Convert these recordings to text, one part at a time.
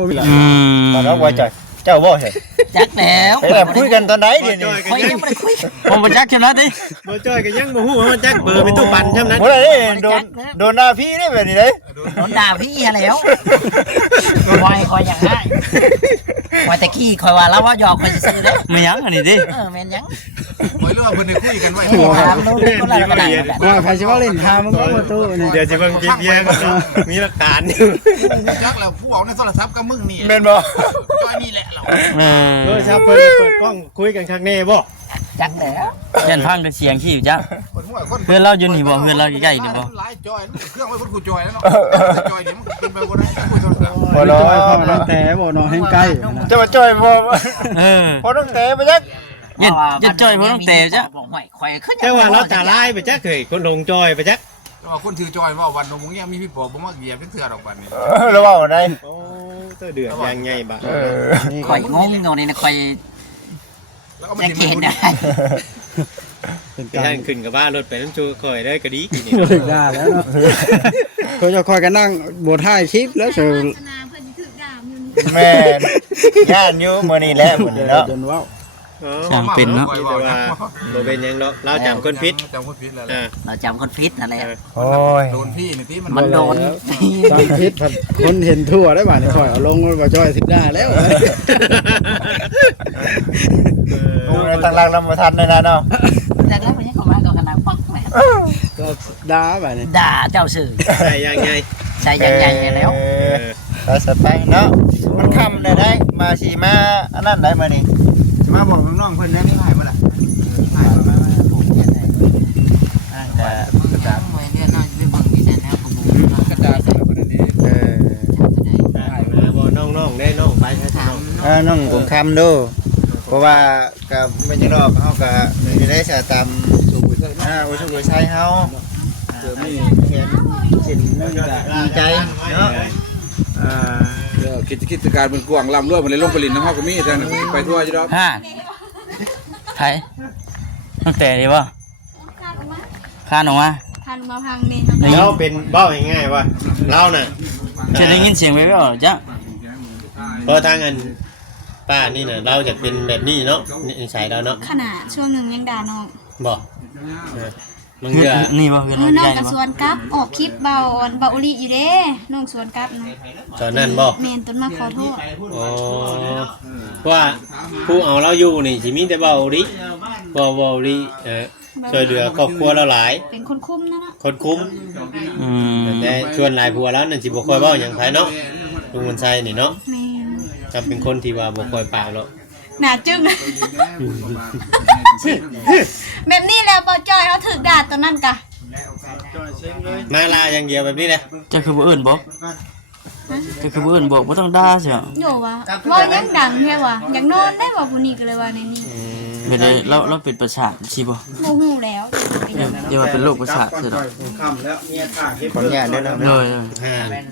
บ่มี ตอนนั้นว่าเจ้าบ่ใช่ จักแล้ว ไปแบบคุยกันตอนไหนเดี๋ยวนี้ คอยยังไม่ได้คุยผมบ่จักชนะดิ บ่จ้อยก็ยังบ่ฮู้ว่ามันจักเบอร์เป็นตู้ปั่นช่ำนั้น บ่ได้โดนหน้าพี่นี่แบบนี้เด้ โดนด่าพี่แล้วคอยอย่างง่ายคอยตะกี้คอยว่าแล้วว่าหยอกคอยซื้อเด้ ไม่ยั้งอันนี้ดิ แม่นยัง ไว้เรื่องเพิ่นได้คุยกันไว้ ถามลูกก็ละกระดาษแบบ ว่าใครสิว่าเล่นทามันก็ประตูนี่ เดี๋ยวสิเบิ่งคลิปแย่ก่อนเนาะมีหลักฐานอยู่ จักแล้วผู้เอาในโทรศัพท์กับมึงนี่ แม่นบ่ จ้อยนี่แหละเรา โทรศัพท์เปิดกล้องคุยกันข้างในบ่ จักแล้ว ยันพังกับเสียงขี้อยู่จ้ะ คนหัวคน เพื่อนเราอยู่นี่บ่เพื่อนเราใกล้ๆนี่บ่ หลายจ้อยเครื่องไว้เพิ่นกูจ้อยแล้วเนาะจ้อยนี่มันเป็นไปบ่ได้คุยโทรศัพท์ บ่รอ พ่อน้องแต่บ่น้องแห่งใกล้นะ เจ้าจ้อยบ่ เออ พอต้องเตะไปจัก ยันจ้อยบ่ต้องเตะจ้ะ บอกห่วยคอยขึ้น แต่ว่าเราตาลายไปจักเคยคนลงจอยไปจัก แต่ว่าคนถือจ้อยว่าวันนงเนี่ยมีพี่ปอบ่มาเหยียบเทื่อดอกบัดนี้ แล้วว่าได้ โอ้ตัวเดือดยังไงบ่ คอยงงเงานี่นะคอย แล้วก็มา จะ เห็น เห็น ได้ ได้ เป็นการขึ้นกับบ้านรถไปน้ำชูคอยได้ก็ดีกินนี่ได้แล้วเนาะเขาจะคอยกันนั่งบ่ถ่ายคลิปแล้วเสิ นาเพิ่นสิถึกด่ามึง แม่ย่านอยู่มื้อนี้แหละมื้อนี้เนาะ จนว้าว ช่างเป็นเนาะ แต่ว่าบ่เป็นหยังเนาะเราจำคนผิด จำคนผิดแล้ว เราจำคนฟิตนั่นแหละ โอ้ย โดนพี่นี่ติมัน มันโดน ตอนผิดคนเห็นทั่วได้บ่นี่คอยเอาลงบ่จอยถึงได้แล้ว กูตั้งหลักนำบ่ทันเลยนะเนาะ แต่แล้วมันยังเข้ามากับขนาดปักแม่ ก็ด่าบ่นี่ ด่าเจ้าสื่อ ใช่ยังไง ใช่ยังไงแล้ว ไปสัตว์ไปเนาะมันค่ำได้มาสิมาอันนั้นได้มานี่ มาบอกน้องๆเพิ่นได้ไม่หายบ่ล่ะ กระดาษ เดือนน้อยไปเบิ่งนี่แล้วก็บ่ กระดาษใส่บ่ได้นี่ บ่น้องๆได้น้องไปใช่น้อง น้องผมคำดูเพราะว่ากับเป็นยังดอกเฮาก็สิได้สะตามอุชุกใช้เฮา เดี๋ยวมีแขนเส้นนึงก็ ดีใจเนาะ กิจการเป็นกวางลำรวยมันเลยลงไปลินน้ำห้องก็มีแต่ไปทั่วอยู่ดอก ห้าไทยต้องเตะดีบ่ข้านออกมา ทานมาพังนี่ แล้วเป็นเบ้าง่ายๆว่าเราน่ะ จะได้ยินเสียงไปบ่จ้ะ เพราะทางอันป้านี่น่ะเราจะเป็นแบบนี้เนาะนิสัยเราเนาะ ขนาดช่วงหนึ่งยังด่าน้อง บอกมึงเดือ นี่บ่เพื่อน น้ เรา อง ใหญ่ กับ บ่ สวนกับออกคลิปเบาอุลิอยู่เด้น้องสวนกับนะ ตอนนั้นบอก เมนต้นมาขอโทษ อ๋อว่าผู้เอาเราอยู่นี่สิมีแต่เบาดิเบาดิช่วยเหลือครอบครัวเราหลาย เป็นคนคุ้มนะนะ คนคุ้ม อืม แต่ชวนหลายผัวแล้วนั่นสิบ่ค่อยเว้าหยังไผเนาะลุงมันใส่นี่เนาะ แมน จำเป็นคนที่ว่าบ่ค่อยปากเนาะ หนาจึ้งแบบนี้แล้วบอจอยเขาถึกด่าตัวนั้นกะ มาลาอย่างเดียวแบบนี้แหละ จะคือบ่เอิ้นบ่จะคือบ่เอิ้นบ่บ่ต้องด่าเสีย โย่วะว่ายังดังแค่วะอยากนอนได้บ่ผู้นี้ก็เลยว่าในนี้ เป็นไดเราเป็นประสาทสิบ่ โมหูแล้ว เดี๋ยวว่าเป็นโรคประสาทซะดอก ค่ำแล้วเมียถ่าเฮ็ด ขออนุญาตด้วยนะ เลย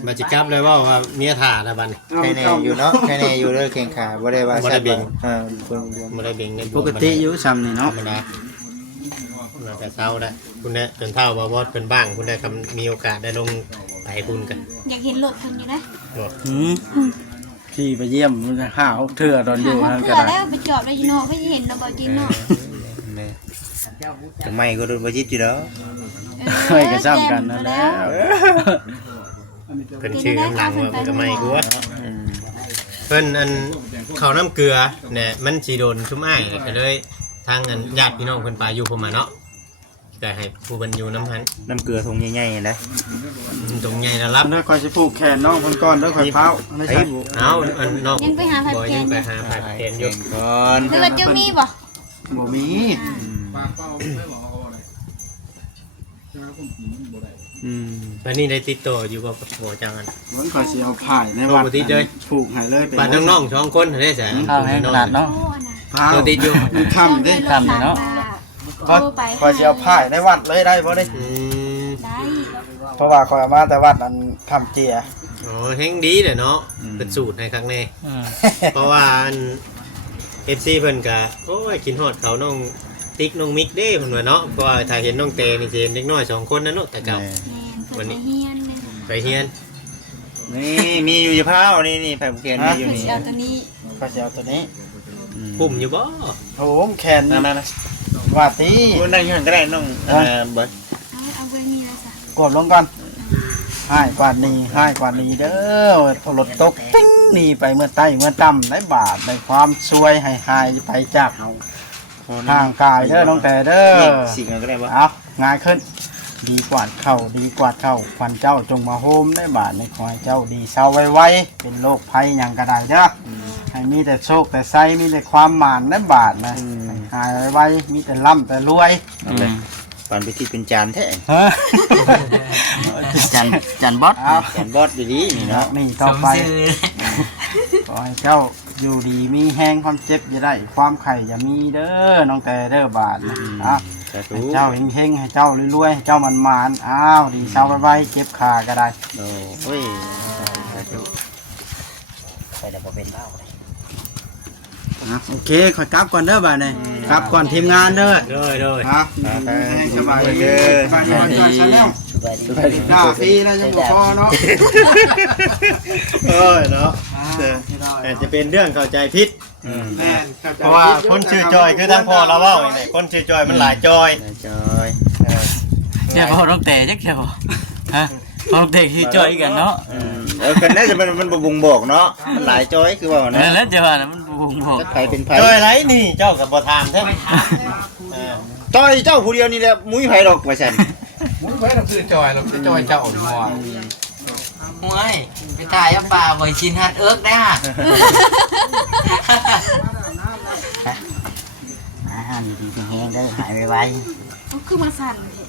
มาจิกลับเลยว่าเมียถ่านะบัดนี้ แค่แน่อยู่เนาะแค่แน่อยู่เด้อเข่งขาบ่ได้ว่า บ่ได้เบ่ง เบิ่ง บ่ได้เบ่งใน ปกติอยู่ซ้ำนี่ ธร เนาะ รมดาเราแต่เช้าได้คุณเนี่ยจนเท่าบ่ว่าเป็นบ้างคุณได้ทำมีโอกาสได้ลงไปคุณกัน อยากเห็นรถคนอยู่นะ บ่ อืม ที่ไปเยี่ยมข้าวเถื่อตอนอยู่ หา นั่น เพื่ ก็ อ ได้ แล้วไปจอดได้ยินเนาะก็เห็นเนาะบ่จริงเนาะ จะไม่ก็โดนบ่จิตอยู่แล้ว ไม่ก็ซ้ำกันนั่นแหละ เพิ่นชื่อข้างหลังว่าเพิ่นก็ไม่กูว่า เพิ่นอันข้าวน้ำเกลือเนี่ยมันสิโดนชุ่มอ้ายก็เลยทางอันญาติพี่น้องเพิ่นไปอยู่ผมมาเนาะแต่ให้ผู้เพิ่นอยู่น้ำหัน น้ำเกลือทงใหญ่ๆนะ ตรงใหญ่นะรับ แล้วคอยสิผูกแขนน้องคนก่อนแล้วคอยเผาไม่ใช่ เอาอันน้อง ยังไปหาผัด บ่ แก ยัง ง ไป อยู่ หาผัดแทนอยู่ ก่อน หรือว่าจะมีบ่ บ่มี วันนี้ได้ติดต่ออยู่กับหมอจังอัน มันคอยสิเอาผ่ายในวัด ปกติเลย ผูกให้เลยเป็น บ้านน้องๆ2คนได้แสน ข้าวแห้งขนาดเนาะ โอ้อันน่ะ พา ตัวติดอยู่ มันค่ำเด้ ทำเลยเนาะ โอ้ไป คอยสิเอาผ้าในวัดเลยได้บ่ได้ อืม ได้ เพราะว่าคอยเอามาแต่วัดนั้นคำเจีย อ๋อแฮงดีเลยเนาะเป็นสูตรให้ครั้งแน่ อืม เพราะว่าอัน FC เพิ่นก็โอ้ยกินฮอดเขาน้องติ๊กน้องมิกเด้เพิ่นว่าเนาะเพราะว่าถ้าเห็นน้องเตนี่สิเห็นเด็กน้อย2คนนั่นเนาะแต่เก่า แม่นเพิ่นไปเฮียนเลย ไปเฮียน นี่มีอยู่ที่เผานี่ไผ่บุกแกนมีอยู่ คือ นี่ สิเอาตัวนี้ ก็จะเอาตัวนี้ ปุ่มอยู่บ่ โอ้มแขนนั่นว่าตีนั่งอยู่หันก็ได้น้องเบิร์ด เอาเบิ่งนี่เลยซะ กดลงก่อนให้กว่านี้เด้อพอรถตกติ้งนี่ไปเมื่อใต้เมื่อต่ำได้บาปได้ความช่วยให้หายไปจากทางกายเด้อน้องแต่เด้อสิ่งก็ได้บ่เอาง่ายขึ้นดีกว่าเข้าควันเจ้าจงมาโฮมได้บาปในขอให้เจ้าดีเศร้าไว้เป็นโรคภัยหยังก็ได้เด้อให้มีแต่โชคแต่ไสมีแต่ความหมานได้บาปนะหายไว้มีแต่ร่ำแต่รวยปันไปที่เป็นจานแท้จันบอส จานบอสดีๆนี่เนาะนี่ต่อไปขอให้เจ้าอยู่ดีมีแห้งความเจ็บอย่าได้ความไข่อย่ามีเด้อน้องแต่เด้อบาทนะให้เจ้าเฮงๆให้เจ้ารวยๆให้เจ้ามันอ้าวดีเศร้าไว้เจ็บขาก็ได้โอ้ยไปแต่บ่เป็นเบ้า โอเคขอกลับก่อนเด้อบาทนี่กลับก่อนทีมงานเด้อ เลย ครับสบายดีสบายดีจอยชาแนล สบายดี ปีแล้วยังบ่พอเนาะเนาะจะเป็นเรื่องเข้าใจผิดเพราะว่าคนชื่อจอยคือทั้งพ่อเราเว้าอย่างนี้คนชื่อจอยมันหลายจอยเจ้าพ่อน้องแต่จักเจ้าฮะพ่อน้องแต่คือจ้อยกันเนาะกันได้จะมันบ่งบอกเนาะมันหลายจอยคือว่าเนาะแล้วจะว่ามันบ่งบอก ใครเป็นไผจอยไรนี่เจ้ากับบ่ถามแท้จอยเจ้าผู้เดียวนี่แหละมุ้ยไผดอกว่าซั่น มึงไว้เราคือจอยเราคือจอยเจ้าอ่อนงอ โอ้ยไปตายเอาป่าบ่อยชินฮัดเอิกได้ฮะอาหารดีๆแห้งได้หายไว เอาคือมาสั่นเถอะ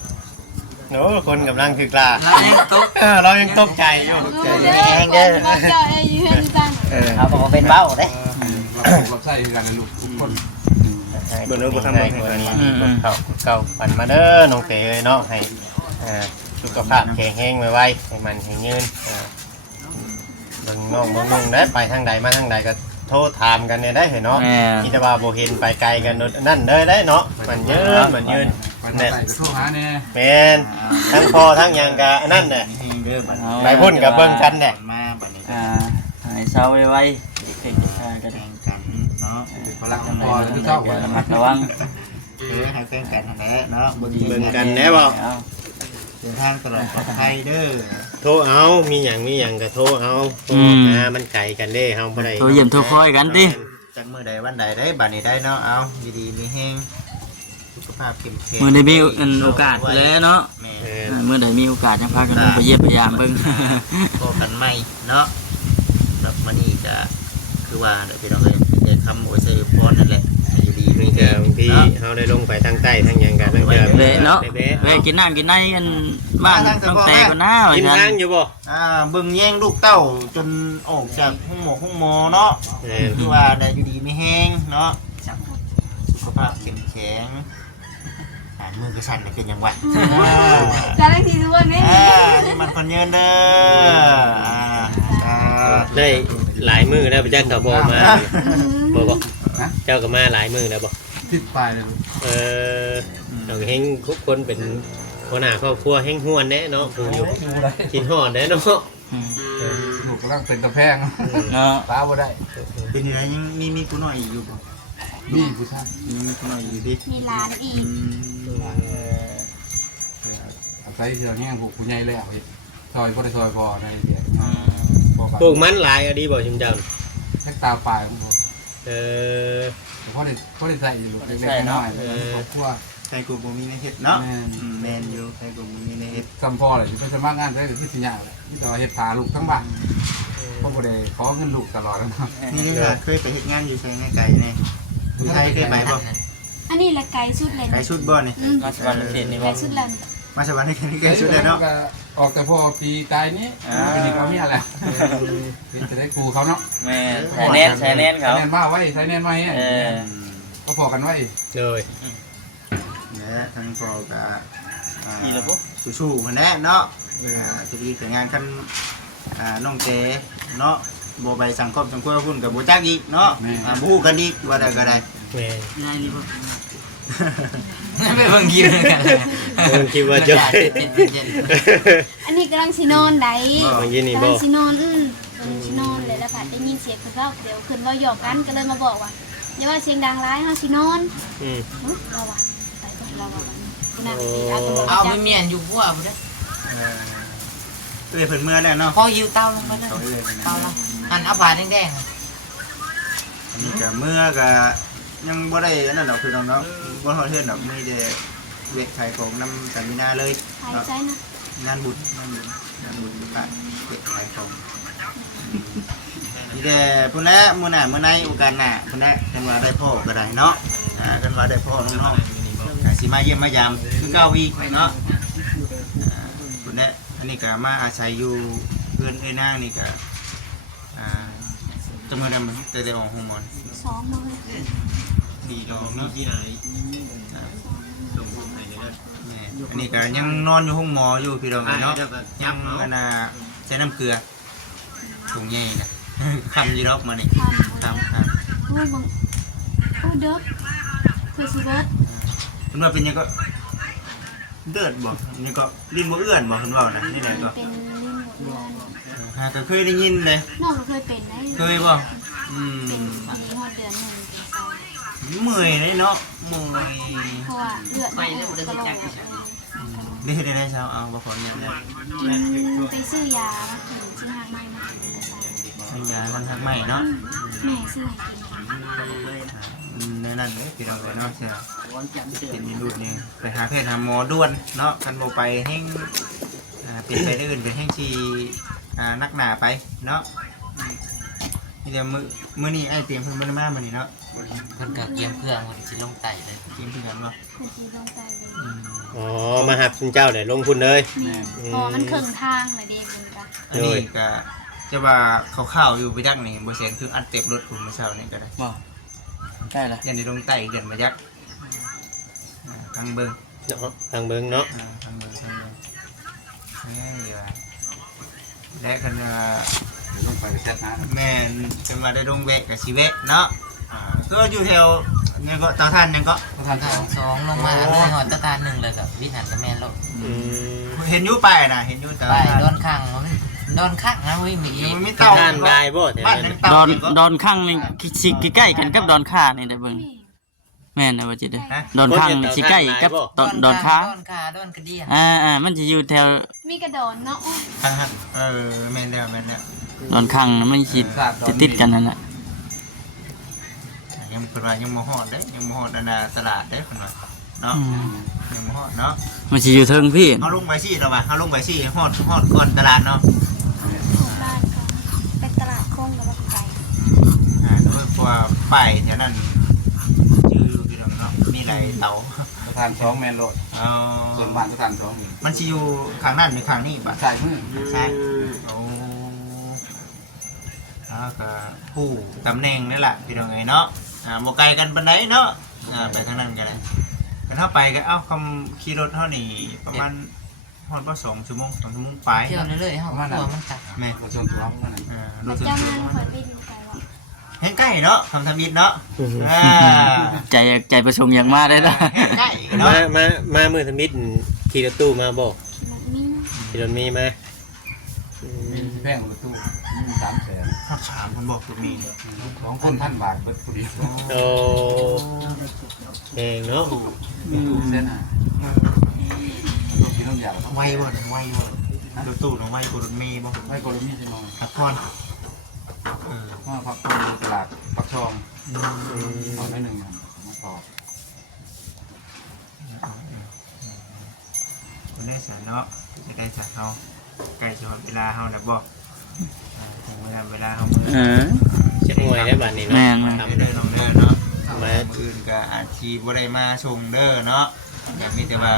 โน้คนกำลังคือกล้า ๆเรายังตก เรายังตกใจอยู่ แห้งเด้อเจ้าอยู่ให้จัง เอาบอกว่าเป็นเบ้าเด้ เราใส่กันเลยลูกทุกคน บนนู้นบ่ทำให้คนนี้เก่าปั่นมาเด้อน้องเต๋อเนาะให้สุขภาพแข็งแรงไว้ให้มันให้ยืนเบิ่งน้องเบิ่งนุ่งได้ไปทางใดมาทางใดก็โทรถามกันเนี่ยได้เห็นเนาะคิดว่าบ่เห็นไปไกลกันนั่นเลยได้เนาะมันยืนเนี่ย เนี่ย โทรหาเนี่ย แม่นทั้งพอทั้งหยังก็นั่นน่ะไปพุ่นกับเบิ่งกันเนี่ย ให้เศร้าไว้เด็กๆก็ได้ เนาะ พลังของพ่อคือเจ้า ระมัดระวัง ให้แฟนกันแท้เนาะ เบิ่งกันแน่บ่ เดินทางตลอดปลอดภัยเด้อ โทรเอามีหยังก็โทรเอาโทรหามันไกลกันเด้เฮาบ่ได้ โทรเยี่ยมโทรคอยกันดิ จักมื้อใดวันใดได้บัดนี้ได้เนาะเอาดีๆมีแฮงสุขภาพเข้มแข็ง เมื่อใดมีโอกาสแล้วเนาะ แม่ เมื่อใดมีโอกาสยังพากันลงไปเยี่ยมพยายามเบิ่ง พบกันใหม่เนาะแบบมื้อนี้ก็คือว่าเดี๋ยวพี่น้องเอ้ยได้คำอวยใส่พรนั่นแหละอยู่ดี มีแต่บางทีเฮาได้ลงไปทางใต้ทางหยังกันตั้งแต่ เละเนาะเละกินน้ำกินในกันบ้านต้องแต่ก่อนหน้า กินทางอยู่บ่ เบิ่งแย่งลูกเต้าจนออกจากห้องหมอเนาะคือว่าได้อยู่ดีมีแฮงเนาะสุขภาพเข้มแข็งมือกระชันเป็นยังไง จะได้ทีด้วยไหม นี่มันคนยืนเด้อ ได้หลายมื้อแล้วไปจักเขาบ่มาบ่เจ้าก็มาหลายมื้อแล้วบ่ ติดปลายเลย เราเฮงทุกคนเป็นหัวหน้าครอบครัวเฮงห้วนแน่เนาะผู้อยู่กินหอดแน่เนาะ ลูกกำลังเป็นตะแพง เนาะ ตาบ่ได้ เป็นยังไงยังมีผู้น้อยอยู่ป่ะ มีผู้ชาย มีผู้น้อยอยู่ดิ มีร้านอีก อาศัยที่เราแง่ผูกผู้ใหญ่เลยอ่ะซอยก็ได้ซอยพอในเดียว ปลูกมันหลายอะดีบ่ชิมจัง แค่ตาปลายของผม พ พ่อได้ใส่อยู่เล็กๆน้อยๆเลยครอบครัว ใครกูบ่มีในเฮ็ดเนาะแมนอยู่ใครกูบ่มีในเฮ็ด ซ้ำพ่อเลยจะไปสมัครงานได้หรือที่สิญญาเลยที่เราเฮ็ดพาลูกทั้งบ้านพ่อบ่ได้ขอเงินลูกตลอดนะ นี่เคยไปเฮ็ดงานอยู่ไสไงไก่นี่ผู้ไทยเคยไปบ่ อันนี้ละไก่สุดเลย ไก่ชุดบ่นี่ มาสวรรค์เขตนี่บ่ ไก่สุดเลย มาสวรรค์นี่ไก่ชุดเลยเนาะ ออกแต่พ่อปีตายนี้ปีนี้เขามีอะไรจะได้ครูเขาเนาะ แม่ใส่แน่นเขา ใส่แน่นมาไว้ใส่แน่นมาเนี่ยเขาพอกันไว้ เลย เนี่ยทั้งพอกับ นี่ล่ะบ่ สู้ๆเพิ่นแน่เนาะจะดีแต่งานคันน้องเจเนาะบ่ไปสังคมสังคมพุ่นกับบ่จักอีกเนาะบ่ฮู้กันอีกว่าได้ก็ได้ แม่ ได้นี่บ่ ไปเบิ่งกินกัน คิดว่าจะ อันนี้กำลังสินอนได้ บางทีนี่ กำ บ่ ลังสินอนกำลังสินอนเลยแล้วค่ะได้ยินเสียงเพิ่นเว้าเดี๋ยวขึ้นเว้าหยอกกันก็เลยมาบอกว่าอย่าว่าเสียงดังร้ายเฮาสินอน อืม เราว่าไปก่อนเราว่านั่นสิเอาตำรวจ เอา จั ไป บ เมียนอยู่พวกบ่ได้ เอ้ยเพิ่นเมื่อแล้วเนาะ พออยู่เตาลงไปนะเตาละอันเอาผ้าแดง อันนี้ก็เมื่อก็ยังบ่ได้อันนั้นดอกคือน้องๆบ่ฮอดเฮือนดอกมีแต่เวกขายของนำกันมีนาเลย หายใจนะ งานบุญค่ะเวกขายของนี่แต่พุ่นละมื้อหน้ามื้อในโอกาสหน้าพุ่นละกันว่าได้พ่อก็ได้เนาะกันว่าได้พ่อน้องๆสิมาเยี่ยมมายามคือเก่าอีกเนาะพุ่นละอันนี้ก็มาอาศัยอยู่เพื่อนเอ้ยนางนี่ก็จำนวนได้มั้ยแต่ออกฮอร์โมน 2มื้อ ดีดอกมีที่ไหนอันนี้ก็ยังนอนอยู่ห้องหมออยู่พี่น้องเนาะยังอันน่ะใช้น้ำเกลือถุงใหญ่นะ คำยีรอบมานี่คำ โอ้ยบังโอ้เด้อคือสิเบิด คุณว่าเป็นยังก็เดือดบ่นี่ก็ลิ้นบ่เอื้อนบ่คุณว่านะนี่ไหนก็ เป็นลิ้นหมดเดือน ก็เคยได้ยินเลย น้องก็เคยเป็นได้ เคยบ่ เป็นมีฮอดเดือนหนึงเป็นเศร้า เมื่อยเลยเนาะเมื่อย เพราะว่าเลือดมันออกตลอด นี่คือได้เช้าเอาบ่ขอเนี่ย กินไปซื้อยามากินซื้อหางไม้มากินแต่เช้า ให้ยาทางทางใหม่เนาะ แม่ซื้อให้กิน ในนั้นเลยพี่น้องเนาะใช่เป็นดูดนี่ไปหาแพทย์หาหมอด่วนเนาะกันโมไปแห้งเป็นไปได้อื่นเป็นแห้งชีนักหนาไปเนาะนี่เดี๋ยวมื้อนี้ไอ้เตรียมเพิ่นบ่ได้มามื้อนี้เนาะ ๆเพิ่นก็เกียมเครื่องมันสิลงไตเลย เตรียมเพิ่นกันเนาะ คือสิลงใจเลย อ๋อมาหับคุณเจ้าได้ลงทุนเลย แม่พอมันครึ่งทางเลยเด้คุณจ้ะ อันนี้ก็จะว่าข้าวๆอยู่ไปจักนี่บ่แซนคืออัดเต็มรถคุณมื้อเช้านี่ก็ได้ บ่ได้ละ ยันได้ลงไต้กันมาจักทางเบิ่ง เนาะทางเบิ่งเนาะ ทางเบิ่งและกัน ต้องไปแซ่บนะ แม่นกันว่าได้ลงแวะกับชีวะเนาะก็อยู่แถวเนี่ยก็เตาท่านยังก็ ทางสองลงมาเลยหอดตะตา1เลยกับวิหารกับแม่นโลก อืม เห็นอยู่ป้ายนะเห็นอยู่เตา ไป ท่าน โดนข้างโดนข้างนะเว้ยมี มันมี ทา เตาง ด้านได้บ่แถว บ้าน นั้ นึ น งเตา ดอนข้างนี่สิใกล้ๆกันกับดอนค่านี่ได้เบิ่งแม่นนะว่าจิเด้อดอนข้างสิใกล้กับดอนค่า โดนขาโดนกระเดีย มันจะอยู่แถว มีกระดอนเนาะ ทางหันแม่นแล้วแม่นแล้ว ดอนข้างนะมันสิติดกันนั่นน่ะ ยังเป็นว่ายังมาฮอดเด้ยังมาฮอดอันน่ะตลาดเด้คนว่าเนาะยังมาฮอดเนาะ มันสิอยู่เทิงพี่ เอาลงไปสิเราว่าเอาลงไปสิฮอดก่อนตลาดเนาะ 6 ล้านค่ะเป็นตลาดโค้งแล้วก็ไก่ เพราะว่าป้ายแถวนั้นชื่ออยู่พี่น้องเนาะมีหลายเตา สถานสองแมนโรดส่วนบ้านสถานสอง มันสิอยู่ข้างนั้นหรือข้างนี้บ่ ใช่มือ ใช่โอ้ก็ผู้ตำแหน่งนั่นแหละพี่น้องไงเนาะโมไกลกันปันไดเนาะไปทางนั้นกันเลยกันถ้าไปก็คำขี่รถเท่านี้ประมาณฮอดว่า2 ชั่วโมง2 ชั่วโมงไป เที่ยวเรื่อยๆเฮาตัวมันตัด แม่ เราส่วนตัวมันนั่น ร มา ถส่วน เจ้า ตัว มันคอยไปดูไก่ว่า เห็นใกล้เนาะทำอิฐเนาะ ใจประสงค์อยากมาได้ละ ใกล้เนาะ มามือทมิดขี่รถตู้มาบ่ แบบนี้ ขี่รถมีมา แพงรถตู้300,000 ฮอด3คนบอกตัวมี 2 คน1,000 บาทเบิดพอดี โอ้แพงเนาะ เส้นรถกินน้ำยา ไวบ่รถตู้น้องไวกว่ารถเมย์บ่ ไม่กรณีใช่ไหม ครับพ่อน ว่าพักตรงตลาดปักช่องตอนได้1มาต่อ คนได้สารเนาะจะได้สารเฮาใกล้จะหมดเวลาเฮาน่ะบ่ถึงเวลาเฮา เช็ดมวยได้บัดนี้ แม่ เนาะ น ทำเด้อน้องเด้อเนาะมาอื่นก็อาชีพบ่ได้มาชงเด้อเนาะแต่มีแต่ว่า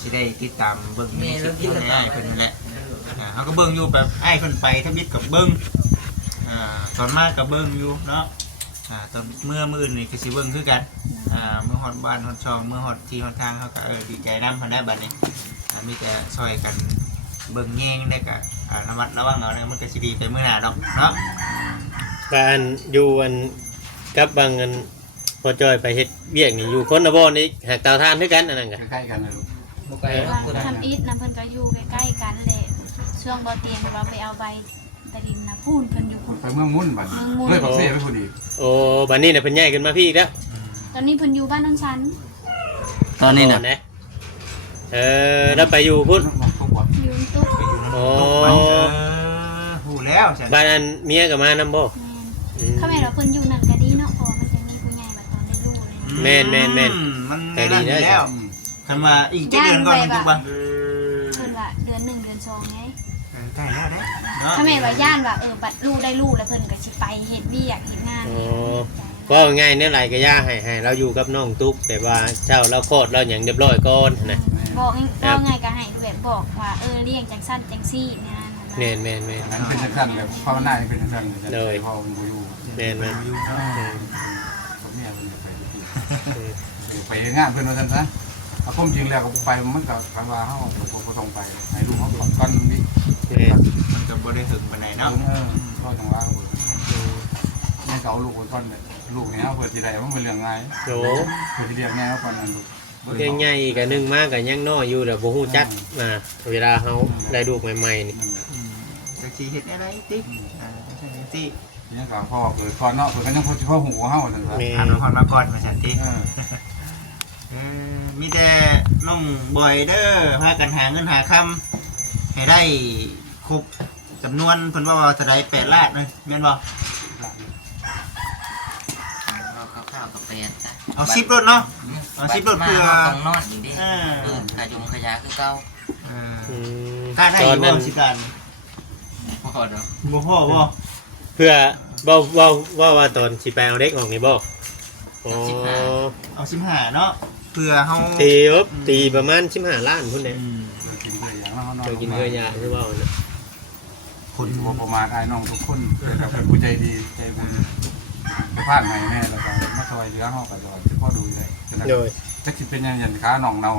สิได้ติดตามเบิ่งในคลิปที่อ้ายเพิ่นนั่นแหละเฮาก็เบิ่งอยู่แบบอ้ายเพิ่นไปทบิดกับเบิ่งตอนมาก็เบิ่งอยู่เนาะตอนเมื่อมื้ออื่นนี่ก็สิเบิ่งคือกันเมื่อฮอดบ้านฮอดช่องเมื่อฮอดที่ฮอดทางเฮาก็ดีใจนำเพิ่นได้บัดนี้มีแต่ช่วยกันเบิ่งแยงได้ก็ระมัดระวังเอาเนี่ยมันก็สิดีไปมื้อหน้าดอกเนาะ การอยู่อันกับบางอัน พอจอยไปเฮ็ดเวียกนี่อยู่คนละบ่นี่หากเตาถ่านคือกันอันนั้นก็ ใกล้ๆกันเลยลูก ทำอิฐนะเพิ่นก็อยู่ใกล้ๆกันแหละช่วงบ่เตียงเราไปเอาใบตะดินนะพูนเพิ่นอยู่พุ่น ไปเมืองมุ่นบัดเลยปักเสียไปพุ่นอีก โอ้บัดนี้น่ะเพิ่นย้ายขึ้นมาพี่อีกแล้ว ตอนนี้เพิ่นอยู่บ้านนนชัน ตอนนี้น่ะ แล้วไปอยู่พุ่น ทุกวัน อยู่ตุ๊ก โอ้ หูแล้วใช่ บ้านนั้นเมียก็มานำบ่ แม่นเขาแม่เราเพิ่นอยู่นั่นก็ดีเนาะเพราะว่ามันจะมีผู้ใหญ่บัดตอนได้ลูกเลยนะ แม่น มันได้แล้วคันว่าอีก7 เดือนก่อนมันถูกป่ะ เพิ่นว่าเดือน1เดือน2ไง ใกล้แล้วเด้เนาะ ถ้าแม่ว่าย่านว่าบัดลูกได้ลูกแล้วเพิ่นก็สิไปเฮ็ดเวียกเฮ็ดงาน โอ้ก็ง่ายเนี่ยไรก็ย่าให้เราอยู่กับน้องตุ๊กแต่ว่าเจ้าเราโคตรเราอย่างเรียบร้อยก่อนนะ บอกไงก็ให้แบบบอกว่าเลี้ยงจังสั้นจังซี่เนี่ยนะ แม่น นั้นเป็นจังซั่นแบบภาวนาเป็นจังซั่นเลยพอมันบ่อยู่ แม่น ผมเนี่ยไปงานเพิ่นว่าซั่นซะเอาความจริงแล้วก็ไปมันก็คันว่าเฮาบ่ต้องไปให้ลูกเฮาก่อนนี่ มันก็บ่ได้ถึงปานใดเนาะ ก็จังว่าแม่ก็เอาลูกไว้ก่อนลูกเนี่ยเพื่อสิได้มันเป็นเรื่องง่าย โอ้ เพื่อสิเรียกง่ายก่อนนั่นลูก เรื่องใหญ่ก็นึงมากก็ยังน้อยอยู่แต่บ่ฮู้จักเวลาเฮาได้ลูกใหม่ๆนี่ จังสิเฮ็ดอะไรติจังซี่ เนี่ยก็พ่อเกิดก่อนเนาะเพิ่นก็ยังพอสิพ่อหูเฮาซั่นซะ ผ่านมาก่อนว่าซั่นติมีแต่น้องบอยเด้อพากันหาเงินหาคำให้ได้ครบจำนวนเพิ่นว่าเท่าใด8ล้านเลยแม่นบ่ ข้าวกับเป็ดจ้ะ เอา10รถเนาะเอา10รถเพื่อ ต้องนอนอยู่ดิขยุงขยะคือเก่า การได้บ่สิการ พอเด้อ บ่พอบ่ เพื่อว่าตอนสิไปเอาเด็กออกนี่บ่โอ้ เอา15เนาะเพื่อเฮา ตีประมาณ15ล้านพุ่นเด้ กินเพื่ออย่างเนาะ เจ้ากินเกลือยาคือว่านะ คนบ่ประมาทอ้ายน้องทุกคนก็เป็นผู้ใจดีใจบุญจะพาดให้แม่แล้วก็มาช่วยเหลือเฮาก็สิพอดูได้ โดย จะคิดเป็นยันขาน้องเนา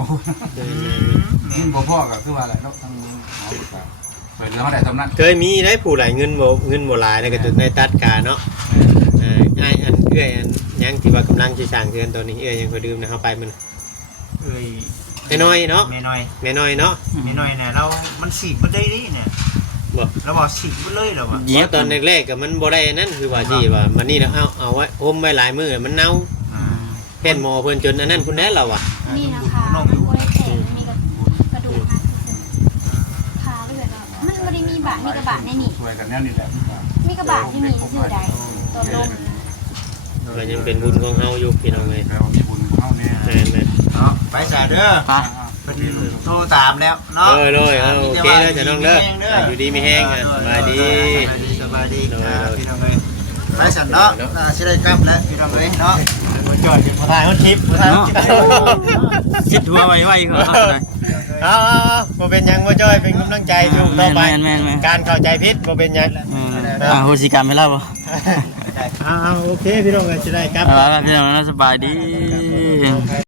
บ่พ่อก็คือว่าอะไรเนาะทั้งหมอก็ช่วยเหลือเฮาได้ทำนั้น เคยมีได้ผู้หลายเงินบ่หลายแล้วก็จนได้ตัดกาเนาะง่ายอันเอื้อยอันยังที่ว่ากำลังสิสร้างเรือนตัวนี้เอื้อยยังพอดื่มนะเฮาไปมัน เอ้ย แม่น้อยเนาะ แม่น้อย แม่น้อยเนาะ มีหน่อยเนี่ยเรามันฉีกบ่ได้นี่เนี่ย บ่ เราบอกฉีกบ่เลยแล้วอ่ะ เพราะตอนแรกๆก็มันบ่ได้นั่นคือว่าที่ว่ามันนี่เนาะเอาไว้อมไว้หลายมื้อมันเน่าแค่นหมอเพิ่นจนอันนั้นพุ่นแน่เราอ่ะ นี่นะคะมันบ่ได้แตกมีกระดูกหักขาเลือดมันบ่ได้มีบาดมีกระบาดในนี่ ช่วยกันแนวนี้แหละ มีกระบาดที่มีชื่อใดตัวลม ก็ยังเป็นบุญของเฮาอยู่พี่น้องเอ้ย แล้วมีบุญเฮาเนี่ย แม่น เนาะไปซะเด้อ ไป เพิ่นโทรตามแล้วเนาะ ๆเลยโอเคเด้อจะน้องเด้ออยู่ดีมีแฮงสบายดี สบายดีพี่น้องเอ้ยไปสั่นเนาะสิได้กลับแล้วพี่น้องเอ้ยเนาะบ่จอดอยู่บ่ถ่ายเฮาคลิปบ่ถ่ายเฮาคลิป คิดหัวไว้ๆก็เอาเลย เอาบ่เป็นหยังบ่จ้อยเป็นกำลังใจอยู่ต่อไป แม่น การเข้าใจผิดบ่เป็นหยัง โหสิกรรมให้เราบ่ โอเคพี่น้องก็สิได้ครับ พี่น้องสบายดี